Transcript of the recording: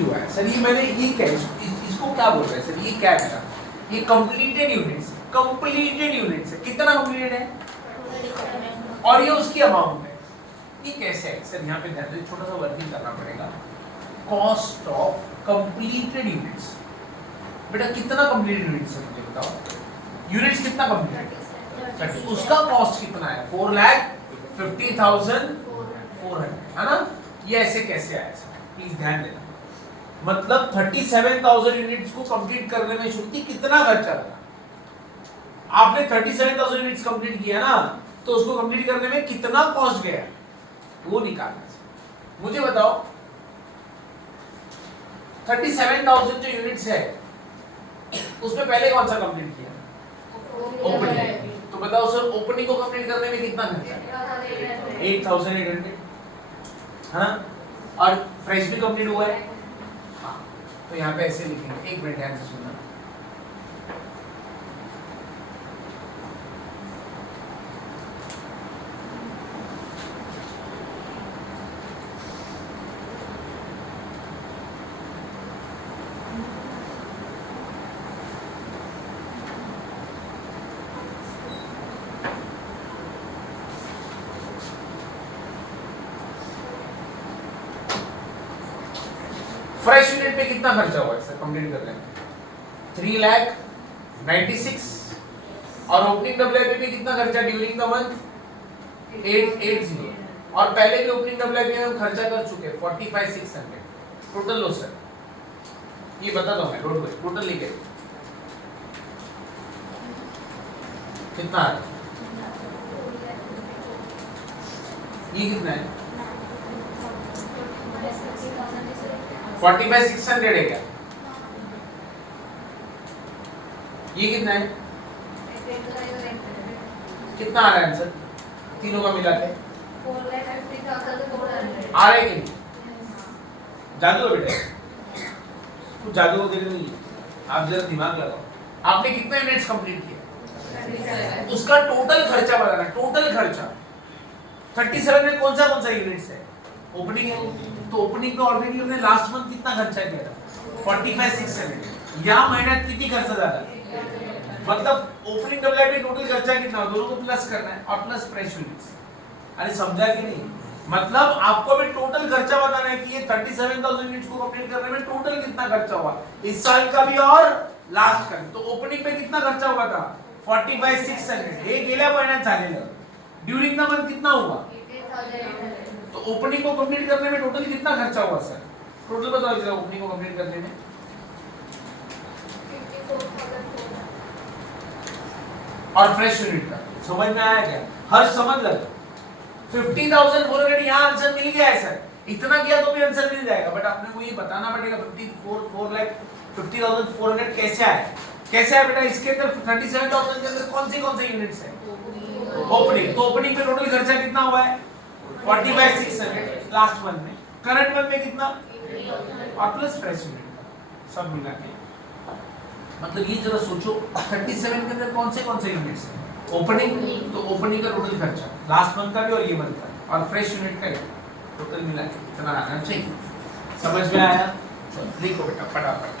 हुआ है सर, ये मैंने ये क्या इसको क्या बोल रहे हैं सर, ये क्या है? ये कंप्लीटेड यूनिट्स है। कितना कंप्लीटेड है और ये उसकी अमाउंट है। ये कैसे है सर? यहाँ पे ध्यान दें, छोटा सा वर्किंग करना पड़ेगा। कॉस्ट ऑफ कंप्लीटेड यूनिट्स, बेटा कितना कंप्लीटेड यूनिट्स है मुझे बताओ। यूनिट्स कितना कंप्लीटेड, उसका कॉस्ट कितना है? 4,50,400 है ना। ये ऐसे कैसे आया सर, प्लीज ध्यान देना। मतलब 37,000 यूनिट्स को कंप्लीट करने में श्रुति कितना खर्चा लगा? आपने 37,000 यूनिट्स कंप्लीट किया ना, तो उसको कंप्लीट करने में कितना कॉस्ट गया वो निकालना है। मुझे बताओ 37,000 जो यूनिट्स है उसमें पहले कौन सा कंप्लीट किया? ओपनिंग। तो बताओ सर, ओपनिंग को कंप्लीट करने में कितना खर्चा? 8,800 हाँ, और फ्रेश भी कंप्लीट हुआ है। हाँ, तो यहाँ पे ऐसे लिखेंगे, एक मिनट ध्यान से सुनना। फ्रेश यूनिट पे कितना खर्चा हुआ है सर कंप्लीट करने में? 3,96,000 और ओपनिंग डब्ल्यूआईपी पे कितना खर्चा ड्यूरिंग द मंथ? 880 और पहले भी ओपनिंग डब्ल्यूआईपी में हम खर्चा कर चुके हैं 45,600। टोटल लो सर, ये बता दो मैं, डोंट वरी, टोटल लिखे कितना है? ये कितना है? 45,600 है क्या? ये कितना है? कितना आ रहा है आंसर तीनों का मिला के? 4,50,400 आ रहा है कि नहीं? जादू है बेटा, कुछ जादू वगैरह नहीं है, आप जरा दिमाग लगाओ। आपने कितना यूनिट्स कंप्लीट किया? उसका टोटल खर्चा बताना, टोटल खर्चा। 37 में कौन सा यूनिट्स है? ओपनिंग है, तो ओपनिंग पे ऑलरेडी हमने लास्ट मंथ कितना खर्चा किया था? 45,600। या महीन्यात किती खर्च झाला? मतलब ओपनिंग डब्ल्यूआईपी टोटल खर्चा कितना, दोनों को प्लस करना है और प्लस फ्रेश यूनिट्स। अरे समझा कि नहीं? मतलब आपको भी टोटल खर्चा बताना है कि ये 37,000 यूनिट्स को कंप्लीट करने में टोटल कितना खर्चा हुआ इस साल का भी और लास्ट का। तो ओपनिंग पे कितना खर्चा हुआ था? 45,600। हे गेल्या महिन्यात झालेलं। ड्यूरिंग द मंथ कितना हुआ? 8,800। तो ओपनिंग को कंप्लीट करने में टोटल कितना खर्चा हुआ सर? टोटल बताओ जरा, ओपनिंग को कंप्लीट करने में। 54,400 और फ्रेश यूनिट का समझ में आया क्या? हर समझ लगा 50,400 यहाँ आंसर मिल गया है सर। इतना किया तो भी आंसर मिल जाएगा, बट आपने को ये बताना पड़ेगा 50,400 कैसे आए? कैसे है बेटा? इसके अंदर 37,000 के अंदर कौन से यूनिट्स है? ओपनिंग। तो ओपनिंग पे टोटल खर्चा कितना हुआ है? 45,600 लास्ट मंथ में। करंट मंथ में कितना? और प्लस फ्रेश यूनिट सब मिला के। मतलब ये जरा सोचो 37 के अंदर कौन से यूनिट्स हैं? ओपनिंग, तो ओपनिंग का टोटल खर्चा लास्ट मंथ का भी और ये मंथ का और फ्रेश यूनिट का टोटल मिला के इतना आना चाहिए। समझ में आया? लिखो बेटा फटाफट।